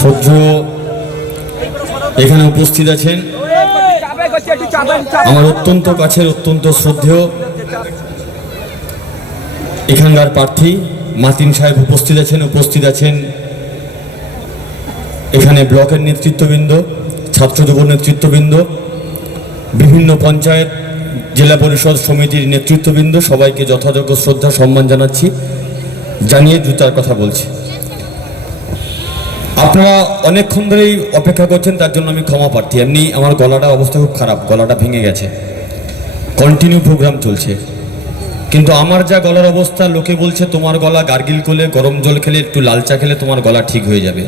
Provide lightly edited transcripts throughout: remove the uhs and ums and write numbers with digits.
শ্রদ্ধেয় এখানে উপস্থিত আছেন আমার অত্যন্ত কাছের অত্যন্ত শ্রদ্ধেয় এখানকার প্রার্থী মাতিন সাহেব উপস্থিত আছেন এখানে ব্লকের নেতৃত্ববৃন্দ, ছাত্র যুব নেতৃত্ববৃন্দ, বিভিন্ন পঞ্চায়েত জেলা পরিষদ সমিতির নেতৃত্ববৃন্দ, সবাইকে যথাযোগ্য শ্রদ্ধা সম্মান জানিয়ে জুতার কথা বলছি। আপনারা অনেকক্ষণ ধরেই অপেক্ষা করছেন, তার জন্য আমি ক্ষমা প্রার্থী। এমনি আমার গলাটা অবস্থা খুব খারাপ, গলাটা ভেঙে গেছে, কন্টিনিউ প্রোগ্রাম চলছে, কিন্তু আমার যা গলার অবস্থা, লোকে বলছে তোমার গলা গার্গিল করলে, গরম জল খেলে, একটু লাল চা খেলে তোমার গলা ঠিক হয়ে যাবে।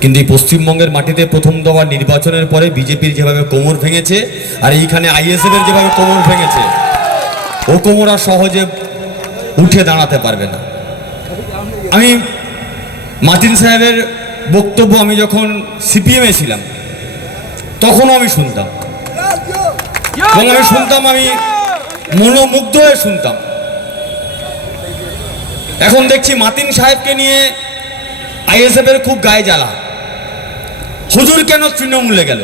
কিন্তু এই পশ্চিমবঙ্গের মাটিতে প্রথম দফা নির্বাচনের পরে বিজেপির যেভাবে কোমর ভেঙেছে, আর এইখানে আইএসএফ এর যেভাবে কোমর ভেঙেছে, ও কোমর আর সহজে উঠে দাঁড়াতে পারবে না। আমি মাতিন সাহেবের বক্তব্য আমি যখন সিপিএমে ছিলাম তখনও আমি শুনতাম, এবং আমি মনোমুগ্ধ হয়ে শুনতাম। এখন দেখছি মাতিন সাহেবকে নিয়ে আইএসএফ এর খুব গায়ে জ্বালা। হুজুর কেন তৃণমূলে গেল,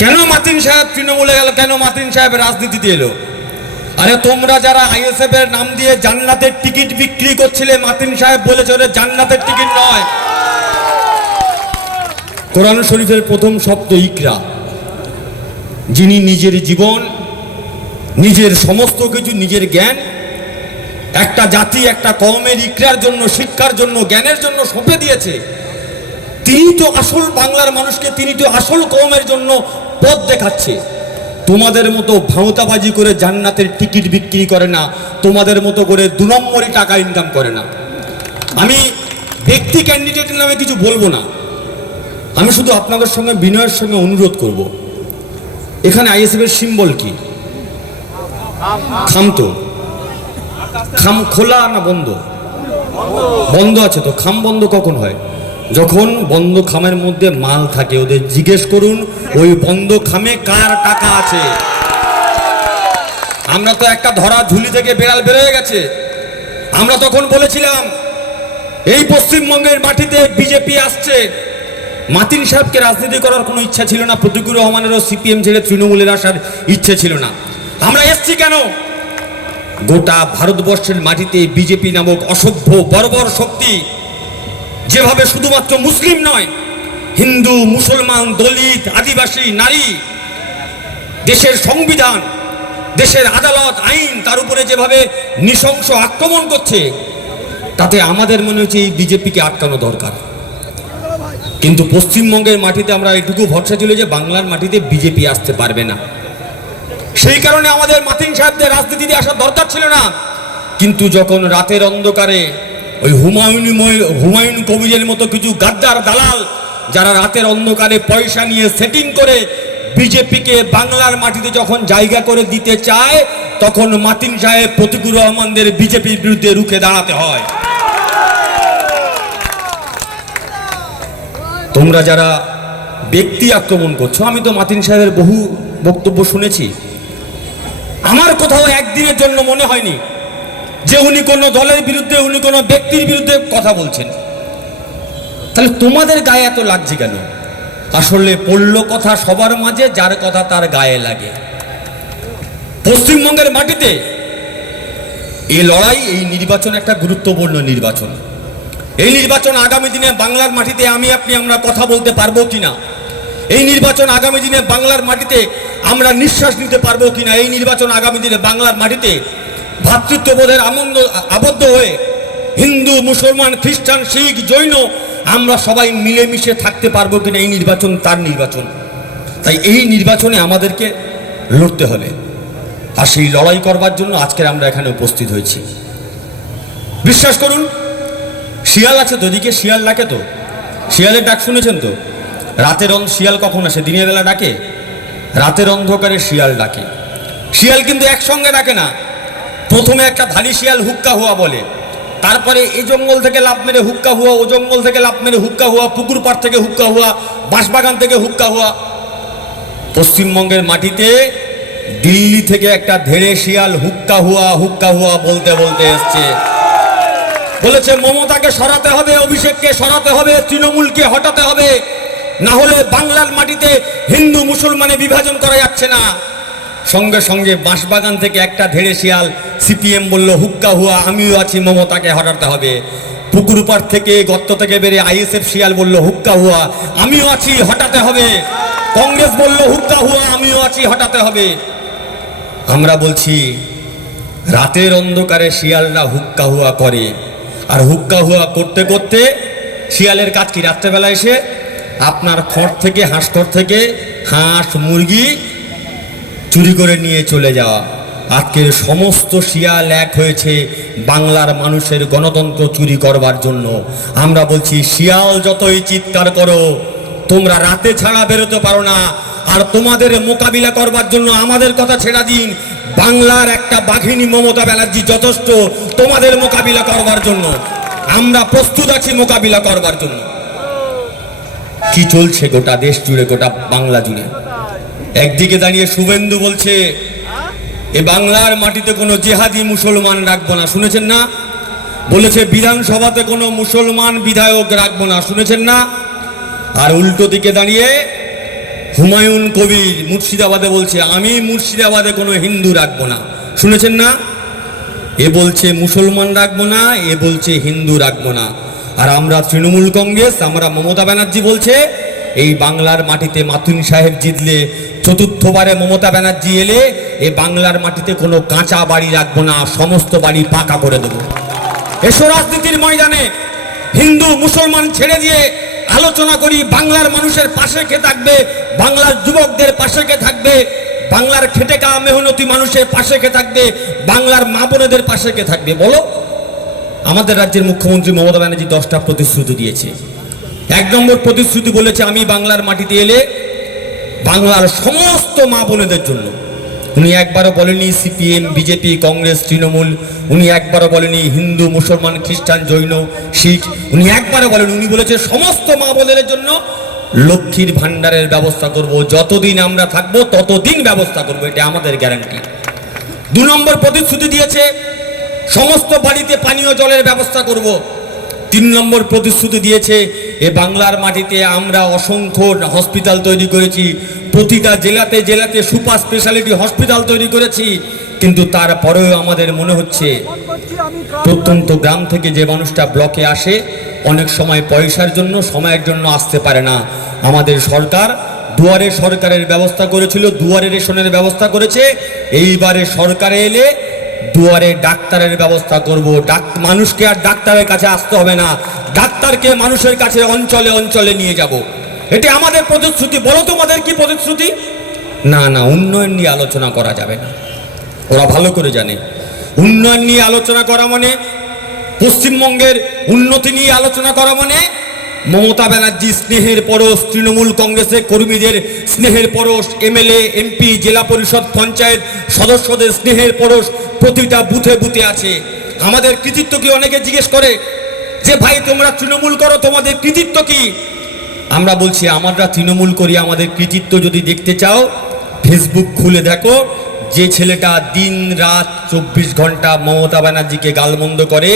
কেন মাতিন সাহেব তৃণমূলে গেল, কেন মাতিন সাহেব রাজনীতিতে এলো? আরে তোমরা যারা আইএসএফ এর নাম দিয়ে জান্নাতের টিকিট বিক্রি করছিলে, মাতিন সাহেব বলেছে ওটা জান্নাতের টিকিট নয়। কোরআন শরীফের প্রথম শব্দ ইকরা, যিনি নিজের জীবন, নিজের সমস্ত কিছু, নিজের জ্ঞান একটা জাতি, একটা কওমের ইকরার জন্য, শিক্ষার জন্য, জ্ঞানের জন্য সঁপে দিয়েছে। তিনি তো আসল বাংলার মানুষকে, তিনি তো আসল কওমের জন্য পথ দেখাচ্ছে। তোমাদের মতো ভাঁওতাবাজি করে জান্নাতের টিকিট বিক্রি করে না, তোমাদের মতো করে 2 নম্বরই টাকা ইনকাম করে না। আমি ব্যক্তি ক্যান্ডিডেটের নামে কিছু বলবো না, আমি শুধু আপনাদের সঙ্গে বিনয়ের সঙ্গে অনুরোধ করব, এখানে আইএসএফ এর সিম্বল কি? খাম। তো খাম খোলা না বন্ধ? বন্ধ আছে। তো খাম বন্ধ কখন হয়? যখন বন্ধ খামের মধ্যে মাল থাকে। ওদের জিজ্ঞেস করুন ওই বন্ধ খামে কার টাকা আছে। আমরা তো একটা ধরা ঝুলি থেকে বেড়াল বেরোয় গেছে। আমরা তখন বলেছিলাম এই পশ্চিমবঙ্গের মাটিতে বিজেপি আসছে। মাতিন সাহেবকে রাজনীতি করার কোনো ইচ্ছা ছিল না, প্রতিকুর রহমানেরও সিপিএম ছেড়ে তৃণমূলের আসার ইচ্ছে ছিল না। আমরা এসছি কেন? গোটা ভারতবর্ষের মাটিতে বিজেপি নামক অসভ্য বর্বর শক্তি যেভাবে শুধুমাত্র মুসলিম নয়, হিন্দু, মুসলমান, দলিত, আদিবাসী, নারী, দেশের সংবিধান, দেশের আদালত, আইন, তার উপরে যেভাবে নৃশংস আক্রমণ করছে, তাতে আমাদের মনে হচ্ছে এই বিজেপিকে আটকানো দরকার। কিন্তু পশ্চিমবঙ্গের মাটিতে আমরা এটুকু ভরসা ছিল যে বাংলার মাটিতে বিজেপি আসতে পারবে না, সেই কারণে আমাদের মাতিন সাহেবদের রাজনীতিতে আসার দরকার ছিল না। কিন্তু যখন রাতের অন্ধকারে ওই হুমায়ুন কবিরের মতো কিছু গাদ্দার দালাল, যারা রাতের অন্ধকারে পয়সা নিয়ে সেটিং করে বিজেপিকে বাংলার মাটিতে যখন জায়গা করে দিতে চায়, তখন মাতিন সাহেব, প্রতিকুর রহমানদের বিজেপির বিরুদ্ধে রুখে দাঁড়াতে হয়। তোমরা যারা ব্যক্তি আক্রমণ করছো, আমি তো মাতিন সাহেবের বহু বক্তব্য শুনেছি, আমার কোথাও একদিনের জন্য মনে হয়নি যে উনি কোনো দলের বিরুদ্ধে, উনি কোনো ব্যক্তির বিরুদ্ধে কথা বলছেন। তাহলে তোমাদের গায়ে এত লাগছে কেন? আসলে পড়ল কথা সবার মাঝে, যার কথা তার গায়ে লাগে। পশ্চিমবঙ্গের মাটিতে এই লড়াই, এই নির্বাচন একটা গুরুত্বপূর্ণ নির্বাচন। এই নির্বাচন আগামী দিনে বাংলার মাটিতে আমরা কথা বলতে পারবো কিনা, এই নির্বাচন আগামী দিনে বাংলার মাটিতে আমরা নিঃশ্বাস নিতে পারবো কিনা, এই নির্বাচন আগামী দিনে বাংলার মাটিতে ভ্রাতৃত্ববোধের আবদ্ধ হয়ে হিন্দু, মুসলমান, খ্রিস্টান, শিখ, জৈন আমরা সবাই মিলেমিশে থাকতে পারবো কিনা, এই নির্বাচন তার নির্বাচন। তাই এই নির্বাচনে আমাদেরকে লড়তে হবে, আর সেই লড়াই করবার জন্য আজকের আমরা এখানে উপস্থিত হয়েছি। বিশ্বাস করুন, শিয়াল আছে তো, এদিকে শিয়াল ডাকে তো, শিয়ালের ডাক শুনেছেন তো? রাতের শিয়াল কখন আসে? দিনের বেলা ডাকে, রাতের অন্ধকারে শিয়াল ডাকে। শিয়াল কিন্তু একসঙ্গে ডাকে না, প্রথমে একটা ধাড়ি শিয়াল হুক্কা হুয়া বলে, তারপরে এই জঙ্গল থেকে লাফ মেরে হুক্কা হুয়া, ও জঙ্গল থেকে লাফ মেরে হুক্কা হুয়া, পুকুর পাড় থেকে হুক্কা হুয়া, বাঁশবাগান থেকে হুক্কা হুয়া। পশ্চিমবঙ্গের মাটিতে দিল্লি থেকে একটা ধেড়ে শিয়াল হুক্কা হুয়া বলতে বলতে এসছে। বলেছে মমতাকে সরাতে হবে, অভিষেককে সরাতে হবে, তৃণমূলকে হটাতে হবে, না হলে বাংলার মাটিতে হিন্দু মুসলমানে বিভাজন করা যাচ্ছে না। সঙ্গে সঙ্গে বাঁশবাগান থেকে একটা ধেড়ে শিয়াল সিপিএম বলল হুক্কা হুয়া, আমিও আছি, মমতাকে হটাতে হবে। পুকুরপাড় থেকে গর্ত থেকে বেরিয়ে আইএসএফ শিয়াল বলল হুক্কা হুয়া, আমিও আছি, হটাতে হবে। কংগ্রেস বলল হুক্কা হুয়া, আমিও আছি, হটাতে হবে। আমরা বলছি রাতের অন্ধকারে শিয়ালরা হুক্কা হুয়া করে, আর হুক্কা হুয়া করতে করতে শিয়ালের কাজ কি? রাত্রেবেলা এসে আপনার খড় থেকে, হাঁসখড় থেকে হাঁস মুরগি চুরি করে নিয়ে চলে যাওয়া। আজকের সমস্ত শিয়াল এক হয়েছে বাংলার মানুষের গণতন্ত্র চুরি করবার জন্য। আমরা বলছি শিয়াল যতই চিৎকার করো, তোমরা রাতে ছাড়া বেরোতে পারো না। আর তোমাদের মোকাবিলা করবার জন্য আমাদের কথা ছেড়া দিন, বাংলার একটা বাঘিনী মমতা ব্যানার্জি যথেষ্ট তোমাদের মোকাবিলা করবার জন্য। আমরা প্রস্তুত আছি মোকাবিলা করবার জন্য। কি চলছে গোটা দেশ জুড়ে, গোটা বাংলা জুড়ে? একদিকে দাঁড়িয়ে শুভেন্দু বলছে এ বাংলার মাটিতে কোনো জেহাদি মুসলমান রাখবো না, শুনেছেন না? বলেছে বিধানসভাতে কোনো মুসলমান বিধায়ক রাখবো না, শুনেছেন না? আর উল্টো দিকে দাঁড়িয়ে হুমায়ুন কবির মুর্শিদাবাদে বলছে আমি মুর্শিদাবাদে কোনো হিন্দু রাখবো না, শুনেছেন না? এ বলছে মুসলমান রাখবো না, এ বলছে হিন্দু রাখবো না। আর আমরা তৃণমূল কংগ্রেস, আমরা মমতা ব্যানার্জি বলছে এই বাংলার মাটিতে মাতুন সাহেব জিতলে, চতুর্থবারে মমতা ব্যানার্জি এলে এই বাংলার মাটিতে কোনো কাঁচা বাড়ি রাখবো না, সমস্ত বাড়ি পাকা করে দেবো। এসো রাজনীতির ময়দানে হিন্দু মুসলমান ছেড়ে দিয়ে আলোচনা করি, বাংলার মানুষের পাশে কে থাকবে, বাংলার যুবকদের পাশে কে থাকবে, বাংলার খেটে খাওয়া মেহনতি মানুষের পাশে কে থাকবে, বাংলার মা বোনেদের পাশে কে থাকবে বলো? আমাদের রাজ্যের মুখ্যমন্ত্রী মমতা ব্যানার্জি 10টা প্রতিশ্রুতি দিয়েছে। 1 নম্বর প্রতিশ্রুতি বলেছে আমি বাংলার মাটিতে এলে বাংলার সমস্ত মা বোনেদের জন্য। উনি একবারও বলেনি সিপিএম বিজেপি কংগ্রেস তৃণমূল, উনি একবারও বলেনি হিন্দু মুসলমান খ্রিস্টান জৈন শিখ, উনি একবারও বলেন, উনি বলেছে সমস্ত মা বোনেদের জন্য লক্ষ্মীর ভান্ডারের ব্যবস্থা করব, যতদিন আমরা থাকবো ততদিন ব্যবস্থা করব, এটা আমাদের গ্যারান্টি। 2 নম্বর প্রতিশ্রুতি দিয়েছে সমস্ত বাড়িতে পানীয় জলের ব্যবস্থা করব। 3 নম্বর প্রতিশ্রুতি দিয়েছে এ বাংলার মাটিতে আমরা অসংখ্য হসপিটাল তৈরি করেছি, প্রতিটা জেলাতে জেলাতে সুপার স্পেশালিটি হসপিটাল তৈরি করেছি, কিন্তু তারপরেও আমাদের মনে হচ্ছে প্রত্যন্ত গ্রাম থেকে যে মানুষটা ব্লকে আসে অনেক সময় পয়সার জন্য সময়ের জন্য আসতে পারে না। আমাদের সরকার দুয়ারে সরকারের ব্যবস্থা করেছিল, দুয়ারে রেশনের ব্যবস্থা করেছে, এইবারে সরকারে এলে দুয়ারে ডাক্তারের ব্যবস্থা করব। মানুষকে আর ডাক্তারের কাছে আসতে হবে না, ডাক্তারকে মানুষের কাছে অঞ্চলে অঞ্চলে নিয়ে যাব। এটি আমাদের প্রতিশ্রুতি। বলো তোমাদের কি প্রতিশ্রুতি? না না, উন্নয়ন নিয়ে আলোচনা করা যাবে না। ওরা ভালো করে জানে উন্নয়ন নিয়ে আলোচনা করা মানে, পশ্চিমবঙ্গের উন্নতি নিয়ে আলোচনা করা মানে মমতা ব্যানার্জি স্নেহের পরশ, তৃণমূল কংগ্রেসের কর্মীদের স্নেহের পরশ, এমএলএ এমপি জেলা পরিষদ পঞ্চায়েত সদস্যদের স্নেহের পরশ প্রতিটা বুথে বুথে আছে। আমাদের কৃতিত্ব কি? অনেকে জিজ্ঞেস করে যে ভাই তোমরা তৃণমূল করো, তোমাদের কৃতিত্ব কি? আমরা বলছি আমরা তৃণমূল করি, আমাদের কৃতিত্ব যদি দেখতে চাও ফেসবুক খুলে দেখো, যে ছেলেটা দিন রাত 24 ঘন্টা মমতা ব্যানার্জিকে গালমন্দ করে,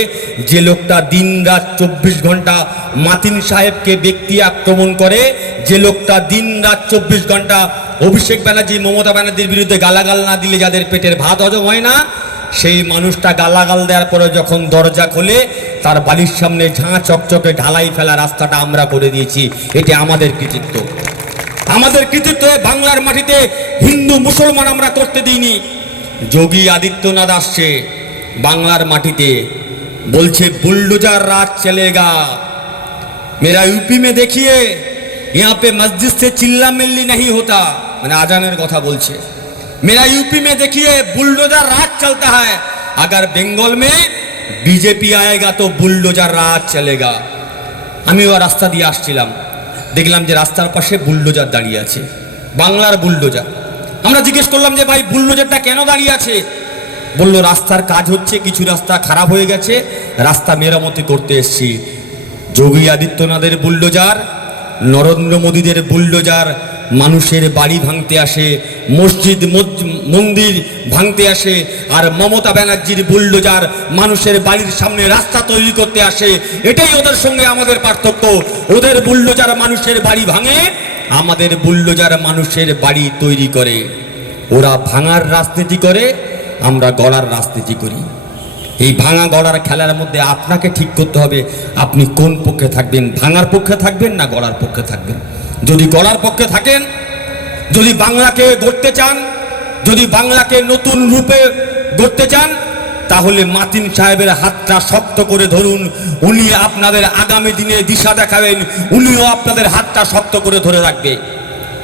যে লোকটা দিন রাত 24 ঘন্টা মাতিন সাহেবকে ব্যক্তি আক্রমণ করে, যে লোকটা দিন রাত 24 ঘন্টা অভিষেক ব্যানার্জি মমতা ব্যানার্জির বিরুদ্ধে গালাগাল না দিলে যাদের পেটের ভাত হজম হয় না, সেই মানুষটা গালাগাল দেওয়ার পরে যখন দরজা খোলে তার বাড়ির সামনে ঝাঁ চকচকে ঢালাই ফেলা রাস্তাটা আমরা করে দিয়েছি। এটি আমাদের কৃতিত্ব। আমাদের কৃতিত্ব বাংলার মাটিতে হিন্দু মুসলমান আমরা করতে দিইনি। যোগী আদিত্যনাথ আসছে বাংলার মাটিতে, বলছে বুলডোজার রাজ চলেগা, मेरा यूपी में देखिए यहाँ पे मस्जिद से चिल्ला मिल्ली नहीं होता, मैंने आजाনের কথা বলছে। मेरा यूपी में देखिए बुलडोजर राज चलता है, अगर बंगाल में बीजेपी आएगा तो बुलडोजर राज चलेगा। আমি ওই রাস্তা দিয়ে আসছিলাম, দেখলাম যে রাস্তার পাশে বুলডোজার দাঁড়িয়ে আছে, বাংলার বুলডোজার। আমরা জিজ্ঞেস করলাম যে ভাই বুলডোজারটা কেন দাঁড়িয়ে আছে? বললো রাস্তার কাজ হচ্ছে, কিছু রাস্তা খারাপ হয়ে গেছে, রাস্তা মেরামতি করতে এসেছি। যোগী আদিত্যনাথের বুলডোজার, নরেন্দ্র মোদীদের বুলডোজার মানুষের বাড়ি ভাঙতে আসে, মসজিদ মন্দির ভাঙতে আসে, আর মমতা ব্যানার্জির বুলডোজার মানুষের বাড়ির সামনে রাস্তা তৈরি করতে আসে। এটাই ওদের সঙ্গে আমাদের পার্থক্য। ওদের বুলডোজার মানুষের বাড়ি ভাঙে, আমাদের বুলডোজার মানুষের বাড়ি তৈরি করে। ওরা ভাঙার রাজনীতি করে, আমরা গড়ার রাজনীতি করি। এই ভাঙা গড়ার খেলার মধ্যে আপনাকে ঠিক করতে হবে আপনি কোন পক্ষে থাকবেন, ভাঙার পক্ষে থাকবেন না গড়ার পক্ষে থাকবেন। যদি গড়ার পক্ষে থাকেন, যদি বাংলাকে গড়তে চান, যদি বাংলাকে নতুন রূপে গড়তে চান, তাহলে মাতিন সাহেবের হাতটা শক্ত করে ধরুন। উনি আপনাদের আগামী দিনে দিশা দেখাবেন, উনিও আপনাদের হাতটা শক্ত করে ধরে রাখবে।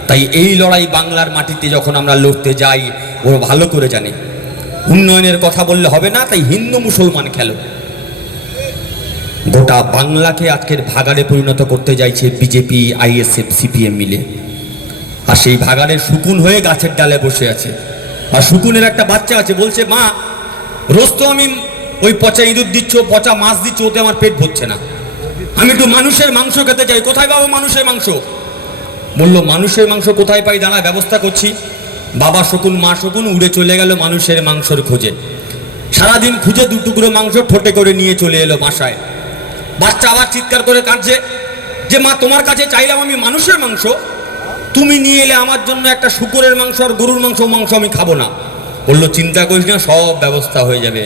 তাই এই লড়াই বাংলার মাটিতে যখন আমরা লড়তে যাই, ও ভালো করে জানে উন্নয়নের কথা বললে হবে না, তাই হিন্দু মুসলমান খেলো। গোটা বাংলাকে আজকের ভাগাড়ে পরিণত করতে চাইছে বিজেপি, আইএসএফ, সিপিএম মিলে। আর সেই ভাগাড়ের শকুন হয়ে গাছের ডালে বসে আছে। আর শকুনের একটা বাচ্চা আছে, বলছে মা রোজ তো আমি ওই পচা ইঁদুর দিচ্ছ, পচা মাছ দিচ্ছ, ওতে আমার পেট ভরছে না, আমি একটু মানুষের মাংস খেতে চাই। কোথায় পাবো মানুষের মাংস? বললো মানুষের মাংস কোথায় পাই, দাঁড়া ব্যবস্থা করছি। বাবা শকুন মা শকুন উড়ে চলে গেল মানুষের মাংসর খোঁজে। সারাদিন খুঁজে দু টুকরো মাংস ঠোঁটে করে নিয়ে চলে এলো বাসায়। বাচ্চা আবার চিৎকার করে কাঁদছে যে মা তোমার কাছে চাইলাম আমি মানুষের মাংস, তুমি নিয়ে এলে আমার জন্য একটা শূকরের মাংস আর গরুর মাংস আমি খাবো না। বললো চিন্তা করিস না, সব ব্যবস্থা হয়ে যাবে।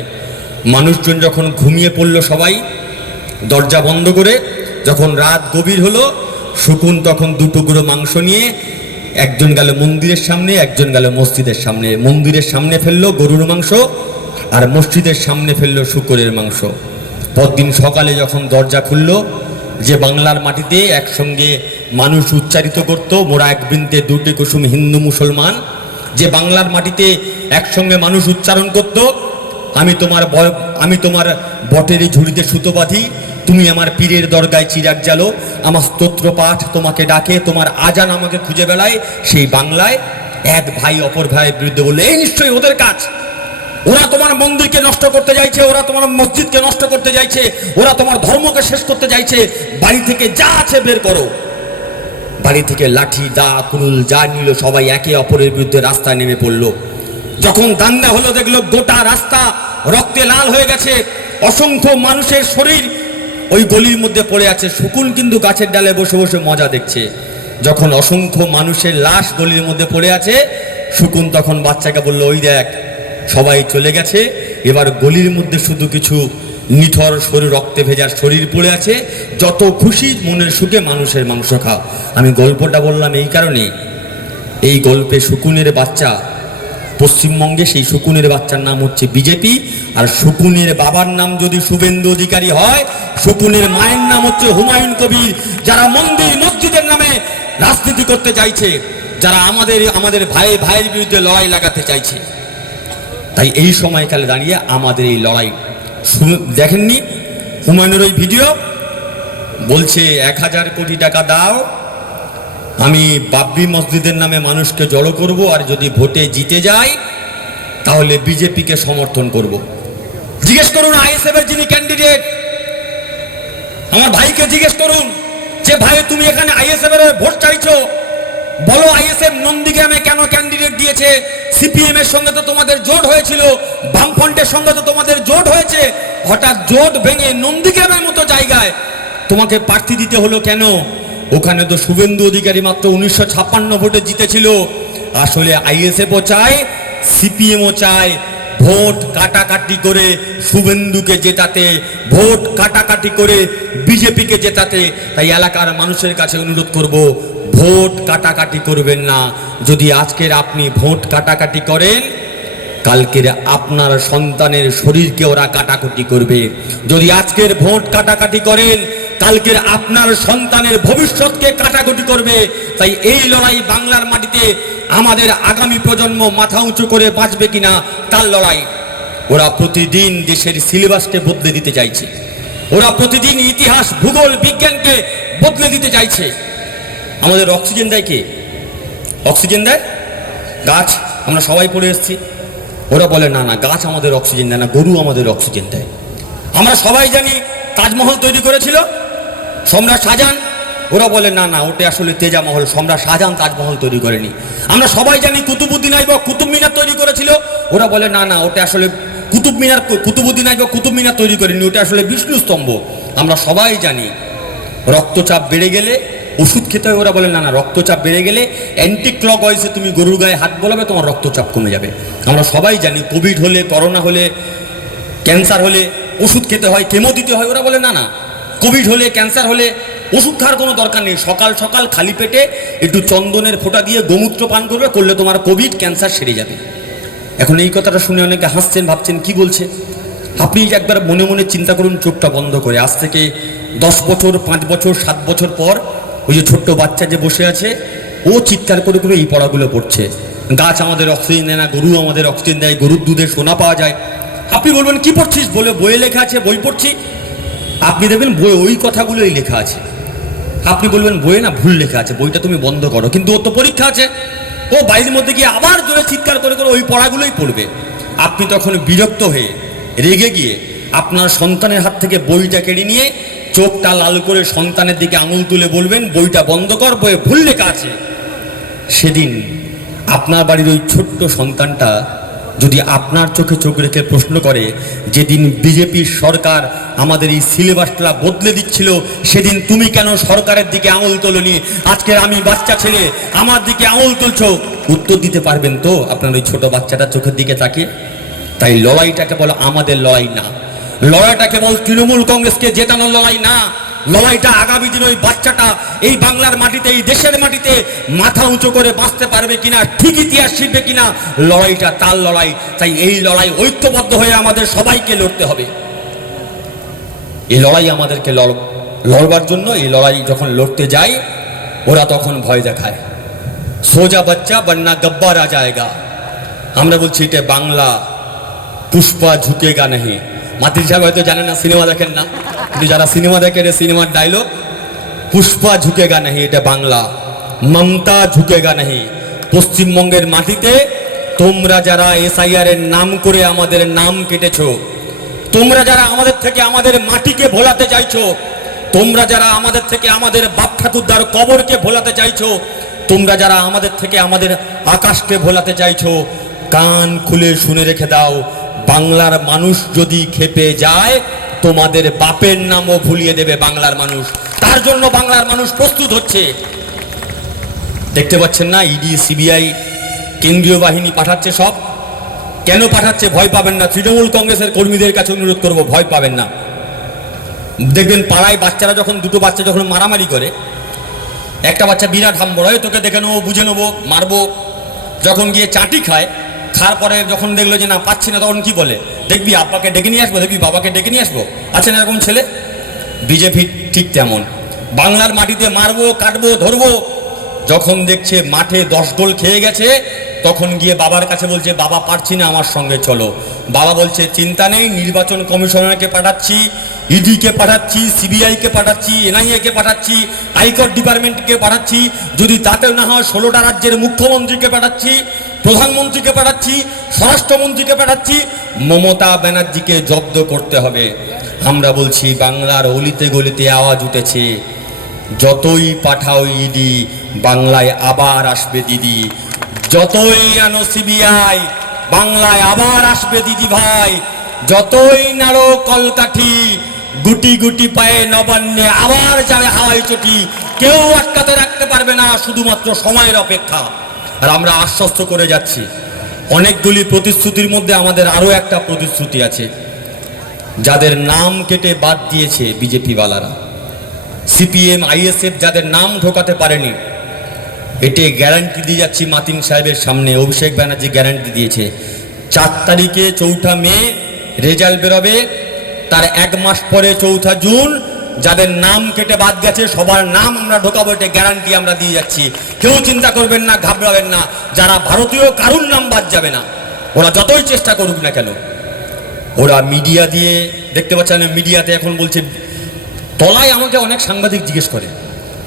মানুষজন যখন ঘুমিয়ে পড়লো সবাই দরজা বন্ধ করে, যখন রাত গভীর হলো, শকুন তখন দু টুকরো মাংস নিয়ে একজন গেল মন্দিরের সামনে, একজন গেল মসজিদের সামনে। মন্দিরের সামনে ফেললো গরুর মাংস আর মসজিদের সামনে ফেললো শূকরের মাংস। পরদিন সকালে যখন দরজা খুললো, যে বাংলার মাটিতে একসঙ্গে মানুষ উচ্চারিত করত মোরা এক বৃন্তে দুটি কুসুম হিন্দু মুসলমান, যে বাংলার মাটিতে একসঙ্গে মানুষ উচ্চারণ করত আমি তোমার বটেরই ঝুড়িতে সুতো বাঁধি, তুমি আমার পীরের দরগায় চিরাগ জ্বালো, আমার স্তোত্র পাঠ তোমাকে ডাকে, তোমার আজান আমাকে খুঁজে বেড়ায়। সেই বাংলায় এক ভাই অপর ভাইয়ের বিরুদ্ধে বললে এই নিশ্চয়ই ওদের কাজ, ওরা তোমার মন্দিরকে নষ্ট করতে চাইছে, ওরা তোমার মসজিদকে নষ্ট করতে চাইছে, ওরা তোমার ধর্মকে শেষ করতে চাইছে, বাড়ি থেকে যা আছে বের করো। বাড়ি থেকে লাঠি দা কুড়ুল যা নিল সবাই একে অপরের বিরুদ্ধে রাস্তায় নেমে পড়লো। যখন দাঙ্গা হলো দেখলো গোটা রাস্তা রক্তে লাল হয়ে গেছে, অসংখ্য মানুষের শরীর ওই গলির মধ্যে পড়ে আছে। শকুন কিন্তু গাছের ডালে বসে বসে মজা দেখছে। যখন অসংখ্য মানুষের লাশ গলির মধ্যে পড়ে আছে, শকুন তখন বাচ্চাকে বলল ওই দেখ সবাই চলে গেছে, এবার গলির মধ্যে শুধু কিছু নিথর শরীর রক্তে ভেজার শরীর পড়ে আছে, যত খুশি মনের সুখে মানুষের মাংস খাও। আমি গল্পটা বললাম এই কারণে, এই গল্পে শকুনের বাচ্চা পশ্চিমবঙ্গে, সেই শকুনের বাচ্চার নাম হচ্ছে বিজেপি। আর শকুনের বাবার নাম যদি শুভেন্দু অধিকারী হয়, শকুনের মায়ের নাম হচ্ছে হুমায়ুন কবির। যারা মন্দির মসজিদের নামে রাজনীতি করতে চাইছে, যারা আমাদের ভাইয়ের বিরুদ্ধে লড়াই লাগাতে চাইছে। তাই এই সময়কালে দাঁড়িয়ে আমাদের এই লড়াই দেখেননি হুমায়ুনের ওই ভিডিও, বলছে 1000 কোটি টাকা দাও, আমি বাবরি মসজিদের নামে মানুষকে জড়ো করব, আর যদি ভোটে জিতে যাই তাহলে বিজেপিকে সমর্থন করব। জিজ্ঞেস করুন আইএসএফ এর যিনি ক্যান্ডিডেট, আমার ভাইকে জিজ্ঞেস করুন যে ভাই তুমি এখানে আইএসএফ এর ভোট চাইছো, বলো আইএসএফ নন্দীগ্রামে কেন ক্যান্ডিডেট দিয়েছে? সিপিএম এর সঙ্গে তো তোমাদের জোট হয়েছিল, বামফ্রন্টের সঙ্গে তো তোমাদের জোট হয়েছে, হঠাৎ জোট ভেঙে নন্দীগ্রামের মতো জায়গায় তোমাকে প্রার্থী দিতে হলো কেন? ওখানে তো শুভেন্দু অধিকারী মাত্র 1956 ভোটে জিতেছিল। আসলে আইএসএফও চায়, সিপিএমও চায় ভোট কাটাকাটি করে শুভেন্দুকে জেতাতে, ভোট কাটাকাটি করে বিজেপিকে জেতাতে। তাই এলাকার মানুষের কাছে অনুরোধ করব, ভোট কাটাকাটি করবেন না। যদি আজকের আপনি ভোট কাটাকাটি করেন, কালকের আপনার সন্তানের শরীরকে ওরা কাটাকুটি করবে। যদি আজকের ভোট কাটাকাটি করেন, কালকের আপনার সন্তানের ভবিষ্যৎকে কাটাকুটি করবে। তাই এই লড়াই বাংলার মাটিতে আমাদের আগামী প্রজন্ম মাথা উঁচু করে বাঁচবে কিনা তার লড়াই। ওরা প্রতিদিন দেশের সিলেবাসকে বদলে দিতে চাইছে, ওরা প্রতিদিন ইতিহাস ভূগোল বিজ্ঞানকে বদলে দিতে চাইছে। আমাদের অক্সিজেন দেয় কে? অক্সিজেন দেয় গাছ, আমরা সবাই পড়ে এসেছি। ওরা বলে না না, গাছ আমাদের অক্সিজেন দেয় না, গরু আমাদের অক্সিজেন দেয়। আমরা সবাই জানি তাজমহল তৈরি করেছিল সম্রাট শাহজাহান, ওরা বলে না না, ওটা আসলে তেজামহল, সম্রাট শাহজাহান তাজমহল তৈরি করেনি। আমরা সবাই জানি কুতুবুদ্দিন আইবক কুতুব মিনার তৈরি করেছিল। ওরা বলে না না, ওটা আসলে কুতুবুদ্দিন আইবক কুতুব মিনার তৈরি করেনি, ওটা আসলে বিষ্ণু স্তম্ভ। আমরা সবাই জানি রক্তচাপ বেড়ে গেলে ওষুধ খেতে হয়। ওরা বলে না না, রক্তচাপ বেড়ে গেলে অ্যান্টি ক্লকওয়াইজে তুমি গরুর গায়ে হাত বোলাবে, তোমার রক্তচাপ কমে যাবে। আমরা সবাই জানি কোভিড হলে, করোনা হলে, ক্যান্সার হলে ওষুধ খেতে হয়, কেমো দিতে হয়। ওরা বলে না না, কোভিড হলে, ক্যান্সার হলে ওষুধ খাওয়ার কোনো দরকার নেই, সকাল সকাল খালি পেটে একটু চন্দনের ফোঁটা দিয়ে গোমূত্র পান করলে তোমার কোভিড ক্যান্সার সেরে যাবে। এখন এই কথাটা শুনে অনেকে হাসছেন, ভাবছেন কি বলছে। আপনি একবার মনে মনে চিন্তা করুন, চোখটা বন্ধ করে। আজ থেকে 10 বছর, 5 বছর, 7 বছর পর ওই যে ছোট্ট বাচ্চা যে বসে আছে, ও চিৎকার করে করে এই পড়াগুলো পড়ছে। গাছ আমাদের অক্সিজেন দেয় না, গরু আমাদের অক্সিজেন দেয়, গরুর দুধে সোনা পাওয়া যায়। আপনি বলবেন কি পড়ছিস, বলে বইয়ে লেখা আছে বই পড়ছি। আপনি দেখবেন বই ওই কথাগুলোই লেখা আছে। আপনি বলবেন বইয়ে না ভুল লেখা আছে, বইটা তুমি বন্ধ করো। কিন্তু ওর তো পরীক্ষা আছে, ও বাড়ির মধ্যে গিয়ে আবার জোরে চিৎকার করে করে ওই পড়াগুলোই পড়বে। আপনি তখন বিরক্ত হয়ে রেগে গিয়ে আপনার সন্তানের হাত থেকে বইটা কেড়ে নিয়ে চোখটা লাল করে সন্তানের দিকে আঙুল তুলে বলবেন বইটা বন্ধ কর, বইয়ে ভুল লেখা আছে। সেদিন আপনার বাড়ির ওই ছোট্ট সন্তানটা যদি আপনার চোখে চোখ রেখে প্রশ্ন করে, যেদিন বিজেপির সরকার আমাদের এই সিলেবাসটা বদলে দিচ্ছিল, সেদিন তুমি কেন সরকারের দিকে আঙুল তোলনি? আজকে আমি বাচ্চা ছেলে, আমার দিকে আঙুল তুলছো, উত্তর দিতে পারবেন তো আপনার ওই ছোট বাচ্চাটার চোখের দিকে তাকিয়ে? তাই লড়াইটাকে বলো আমাদের লড়াই না, লড়াইটা কেবল তৃণমূল কংগ্রেসকে জেতানোর লড়াই না। লড়াইটা আগামী দিন ওই বাচ্চাটা এই বাংলার মাটিতে, এই দেশের মাটিতে মাথা উঁচু করে বাঁচতে পারবে কিনা, ঠিক ইতিহাস শিখবে কিনা, লড়াইটা তার লড়াই। তাই এই লড়াই ঐক্যবদ্ধ হয়ে আমাদের সবাইকে লড়তে হবে। এই লড়াই আমাদেরকে লড়বার জন্য, এই লড়াই যখন লড়তে যাই ওরা তখন ভয় দেখায়, সোজা বাচ্চা বন্না গব্বার আ যায়গা। আমরা বলছি এটা বাংলা, পুষ্পা ঝুঁকেগা নেই। মাতৃ সাহেব হয়তো জানেন না, সিনেমা দেখেন না, কিন্তু যারা সিনেমা দেখেন সিনেমার ডায়লগ পুষ্পা ঝুঁকেগা নেই, এটা বাংলা। মমতা ঝুঁকেগা নেই। পশ্চিমবঙ্গের মাটিতে তোমরা যারা এসআইআর এর নাম করে আমাদের নাম কেটেছো, তোমরা যারা আমাদের থেকে আমাদের মাটিকে ভোলাতে চাইছো, তোমরা যারা আমাদের থেকে আমাদের বাপ ঠাকুরদার কবরকে ভোলাতে চাইছো, তোমরা যারা আমাদের থেকে আমাদের আকাশকে ভোলাতে চাইছো, কান খুলে শুনে রেখে দাও, বাংলার মানুষ যদি খেপে যায় তোমাদের বাপের নামও ভুলিয়ে দেবে বাংলার মানুষ। তার জন্য বাংলার মানুষ প্রস্তুত হচ্ছে। দেখতে পাচ্ছেন না, ইডি সিবিআই কেন্দ্রীয় বাহিনী পাঠাচ্ছে। সব কেন পাঠাচ্ছে? ভয় পাবেন না। তৃণমূল কংগ্রেসের কর্মীদের কাছে অনুরোধ করব, ভয় পাবেন না। দেখবেন পাড়ায় বাচ্চারা যখন, দুটো বাচ্চা যখন মারামারি করে, একটা বাচ্চা বিরাট হাম্বড় হয়, তোকে দেখে নেবো, বুঝে নেবো, মারবো। যখন গিয়ে চাটি খায়, খাওয়ার পরে যখন দেখলো যে না পাচ্ছি না, তখন কি বলে, দেখবি আব্বাকে ডেকে নিয়ে আসবো, দেখবি বাবাকে ডেকে নিয়ে আসবো। আছে না এরকম ছেলে? বিজেপি ঠিক তেমন, বাংলার মাটিতে মারবো, কাটবো, ধরবো। যখন দেখছে মাঠে 10 গোল খেয়ে গেছে, তখন গিয়ে বাবার কাছে বলছে বাবা পারছি না, আমার সঙ্গে চলো। বাবা বলছে চিন্তা নেই, নির্বাচন কমিশনারকে পাঠাচ্ছি, ইডিকে পাঠাচ্ছি, সিবিআইকে পাঠাচ্ছি, এনআইএকে পাঠাচ্ছি, হাইকোর্ট ডিপার্টমেন্টকে পাঠাচ্ছি, যদি তাতেও না হয় 16টা রাজ্যের মুখ্যমন্ত্রীকে পাঠাচ্ছি, প্রধানমন্ত্রীকে পাঠাচ্ছি, স্বরাষ্ট্রমন্ত্রীকে পাঠাচ্ছি। মমতা ব্যানার্জিকে জব্দ করতে হবে। আমরা বলছি বাংলার অলিতে গলিতে আওয়াজ উঠেছে, যতই পাঠাও ইডি, বাংলায় আবার আসবে দিদি। যতই আনো সিবিআই, বাংলায় আবার আসবে দিদি ভাই। যতই নাড়ো কলকাঠি, গুটি গুটি পায়ে নবান্নে আবার যাবে হাওয়াই চটি। কেউ আটকাতে রাখতে পারবে না, শুধুমাত্র সময়ের অপেক্ষা। আর আমরা আশ্বস্ত করে যাচ্ছি, অনেকগুলি প্রতিশ্রুতির মধ্যে আমাদের আরো একটা প্রতিশ্রুতি আছে। যাদের নাম কেটে বাদ দিয়েছে বিজেপি বালারা, সিপিএম আইএসএফ যাদের নাম ঢোকাতে পারেনি, এটি গ্যারান্টি দিয়ে যাচ্ছি মাতিন সাহেবের সামনে। অভিষেক ব্যানার্জি গ্যারান্টি দিয়েছে 4 তারিখে 4ঠা মে রেজাল্ট বেরোবে, তার 1 মাস পরে 4ঠা জুন যাদের নাম কেটে বাদ গেছে সবার নাম আমরা ঢোকাবো, এটা গ্যারান্টি আমরা দিয়ে যাচ্ছি। কেউ চিন্তা করবেন না, ঘাবড়াবেন না। যারা ভারতীয় কারুর নাম বাদ যাবে না, ওরা যতই চেষ্টা করুক না কেন। ওরা মিডিয়া দিয়ে, দেখতে পাচ্ছেন মিডিয়াতে এখন বলছে, তলায় আমাকে অনেক সাংবাদিক জিজ্ঞেস করে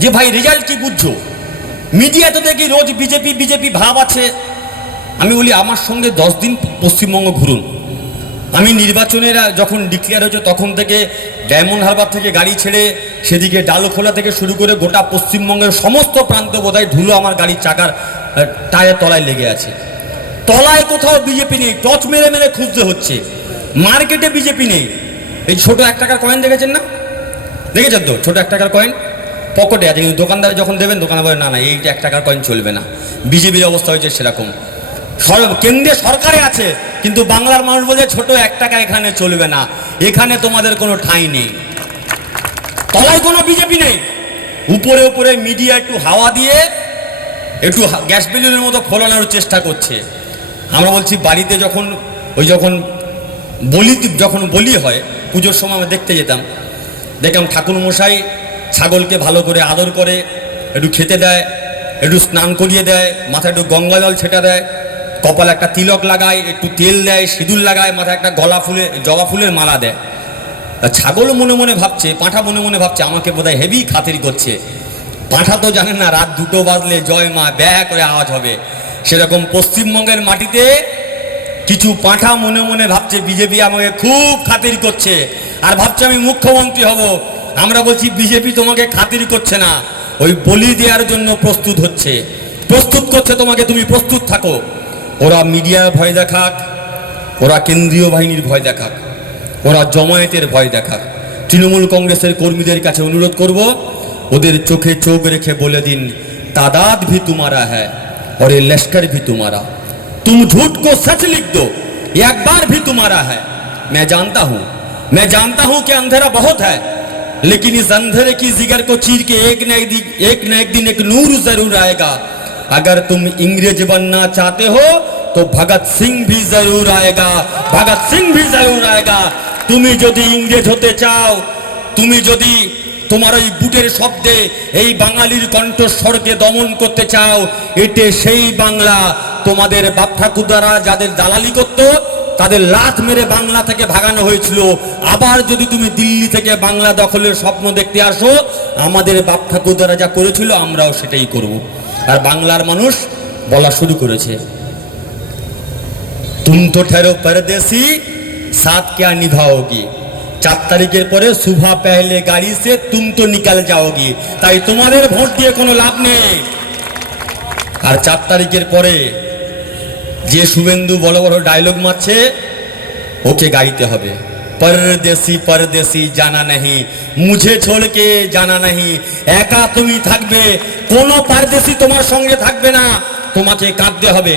যে ভাই রেজাল্ট কি বুঝছো? মিডিয়াতে দেখি রোজ বিজেপি বিজেপি ভাব আছে। আমি বলি আমার সঙ্গে 10 দিন পশ্চিমবঙ্গ ঘুরুন। আমি নির্বাচনের যখন ডিক্লেয়ার হয়েছে তখন থেকে ডায়মন্ড হারবার থেকে গাড়ি ছেড়ে সেদিকে ডালখোলা থেকে শুরু করে গোটা পশ্চিমবঙ্গের সমস্ত প্রান্ত বোধহয় ধুলো আমার গাড়ির চাকার টায়ার তলায় লেগে আছে। তলায় কোথাও বিজেপি নেই, টর্চ মেরে মেরে খুঁজতে হচ্ছে। মার্কেটে বিজেপি নেই। এই ছোট 1 টাকার কয়েন দেখেছেন না? দেখেছেন তো? ছোট 1 টাকার কয়েন পকেটে আছে, কিন্তু দোকানদার যখন দেবেন দোকানদার বলে না না এইটা 1 টাকার কয়েন চলবে না। বিজেপির অবস্থা হয়েছে সেরকম। কেন্দ্রে সরকারে আছে, কিন্তু বাংলার মানুষ বলে ছোট 1 টাকা এখানে চলবে না, এখানে তোমাদের কোনো ঠাঁই নেই। তলায় কোনো বিজেপি নেই, উপরে উপরে মিডিয়া একটু হাওয়া দিয়ে একটু গ্যাস বেলুনের মতো ফোলানোর চেষ্টা করছে। আমরা বলছি বাড়িতে যখন বলি হয় পুজোর সময় আমরা দেখতে দেখলাম ঠাকুরমশাই ছাগলকে ভালো করে আদর করে, একটু খেতে দেয়, একটু স্নান করিয়ে দেয়, মাথায় একটু গঙ্গা জল ছেটা দেয়, কপালে একটা তিলক লাগায়, একটু তেল দেয়, সিঁদুর লাগায়, মাথায় একটা জবা ফুলের মালা দেয়। ছাগল মনে মনে ভাবছে, পাঁঠা মনে মনে ভাবছে আমাকে বোধহয় হেভি খাতির করছে। পাঁঠা তো জানেন না রাত 2টো বাজলে জয় মা ব্যাহ করে আওয়াজ হবে। সেরকম পশ্চিমবঙ্গের মাটিতে কিছু পাঁঠা মনে মনে ভাবছে বিজেপি আমাকে খুব খাতির করছে, আর ভাবছে আমি মুখ্যমন্ত্রী হব। আমরা বলছি বিজেপি তোমাকে খাতির করছে না, ওই বলি দেওয়ার জন্য প্রস্তুত করছে তোমাকে, তুমি প্রস্তুত থাকো। ওরা মিডিয়ার ভয় দেখাক, ওরা কেন্দ্রীয় বাহিনীর ভয় দেখাক, ওরা জমায়েতের ভয় দেখাক, তৃণমূল কংগ্রেসের কর্মীদের কাছে অনুরোধ করব, ওদের চোখে চোখ রেখে বলে দিন तादाद भी तुम्हारा है और ये लश्कर भी तुम्हारा, तुम झूठ को सच लिख दो, ये अखबार भी तुम्हारा है। मैं जानता हूं कि अंधेरा बहुत है, लेकिन इस अंधेरे की जिगर को चीर के एक न एक दिन एक नूर जरूर आएगा। अगर तुम इंग्रेज बनना चाहते हो तो भगत सिंह भी जरूर आएगा, তুমি যদি ইংরেজ হতে চাও, তুমি যদি তোমার ওই বুটের শব্দে এই বাঙালির কণ্ঠস্বরকে দমন করতে চাও, এতে সেই বাংলা তোমাদের বাপ ঠাকুরদারা যাদের দালালি করত তাদের লাথ মেরে বাংলা থেকে ভাগানো হয়েছিল। আবার যদি তুমি দিল্লি থেকে বাংলা দখলের স্বপ্ন দেখতে আসো, আমাদের বাপ ঠাকুরদারা যা করেছিল আমরাও সেটাই করব। আর বাংলার মানুষ বলা শুরু করেছে, তুম তো ঠেরো পরদেশি সাথ क्या निभाओगी, 4 তারিখের পরে সুভা পহলে গাড়ি সে তুম তো নিকাল যাওগি। তাই তোমাদের ভোট দিয়ে কোনো লাভ নেই। আর 4 তারিখের পরে যে শুভেন্দু বড় বড় ডায়লগ মারছে ওকে গাইতে হবে, परदेसी परदेसी जाना नहीं, मुझे छोड़ के जाना नहीं। একা তুমি থাকবে, কোনো পরদেশি তোমার সঙ্গে থাকবে না, তোমাকে কাঁদতে হবে।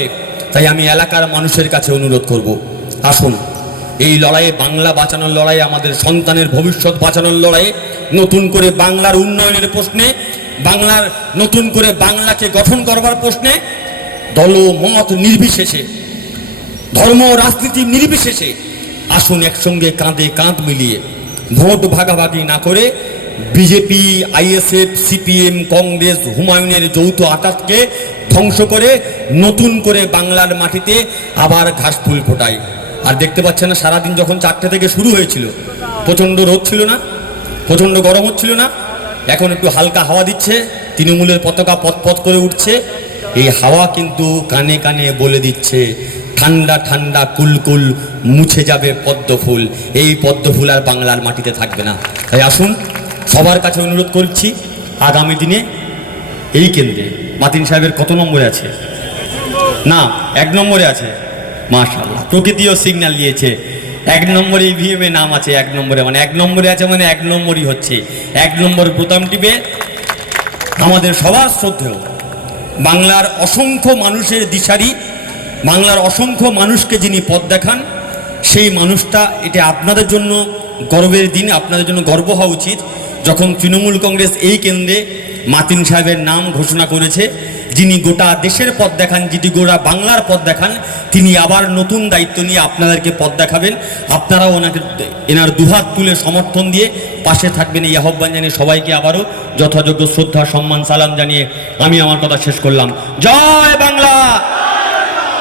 তাই আমি এলাকার মানুষের কাছে অনুরোধ করব, আসুন এই লড়াইয়ে, বাংলা বাঁচানোর লড়াই, আমাদের সন্তানের ভবিষ্যৎ বাঁচানোর লড়াই, নতুন করে বাংলার উন্নয়নের প্রশ্নে, নতুন করে বাংলাকে গঠন করবার প্রশ্নে দল মত নির্বিশেষে, ধর্ম রাজনীতি নির্বিশেষে আসুন একসঙ্গে কাঁধে কাঁধ মিলিয়ে ভোট ভাগাভাগি না করে বিজেপি, আইএসএফ, সিপিএম, কংগ্রেস, হুমায়ুনের যৌথ আঁতাতকে ধ্বংস করে নতুন করে বাংলার মাটিতে আবার ঘাস ফুল ফোটাই। আর দেখতে পাচ্ছেন না, সারাদিন যখন 4টে থেকে শুরু হয়েছিল প্রচণ্ড রোদ ছিল না, প্রচণ্ড গরম হচ্ছিল না, এখন একটু হালকা হাওয়া দিচ্ছে, তৃণমূলের পতাকা পথ করে উঠছে। এই হাওয়া কিন্তু কানে কানে বলে দিচ্ছে ঠান্ডা ঠান্ডা কুলকুল মুছে যাবে পদ্ম ফুল, এই পদ্ম ফুল আর বাংলার মাটিতে থাকবে না। তাই আসুন সবার কাছে অনুরোধ করছি, আগামী দিনে এই কেন্দ্রে মাতিন সাহেবের কত নম্বরে আছে? না, 1 নম্বরে আছে। মাশাআল্লাহ, প্রকৃতিও সিগন্যাল দিয়েছে 1 নম্বরে ইভিএম এ নাম আছে, 1 নম্বরে মানে 1 নম্বরে আছে, মানে 1 নম্বরই হচ্ছে। 1 নম্বর বোতাম টিপে আমাদের সবার শ্রদ্ধেয় বাংলার অসংখ্য মানুষের দিশারি, বাংলার অসংখ্য মানুষকে যিনি পথ দেখান, সেই মানুষটা, এটা আপনাদের জন্য গর্বের দিন, আপনাদের জন্য গর্ব হওয়া উচিত যখন তৃণমূল কংগ্রেস এই কেন্দ্রে মাতিন সাহেবের নাম ঘোষণা করেছে, যিনি গোটা দেশের পথ দেখান, যিনি গোটা বাংলার পথ দেখান, তিনি আবার নতুন দায়িত্ব নিয়ে আপনাদেরকে পথ দেখাবেন। আপনারাও ওনাকে এনার দুহাত তুলে সমর্থন দিয়ে পাশে থাকবেন, এই আহ্বান জানিয়ে সবাইকে আবারও যথাযোগ্য শ্রদ্ধা, সম্মান, সালাম জানিয়ে আমি আমার কথা শেষ করলাম। জয় বাংলা,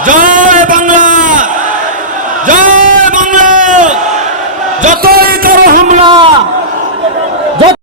জয় বাংলা, জয় বাংলা। যতই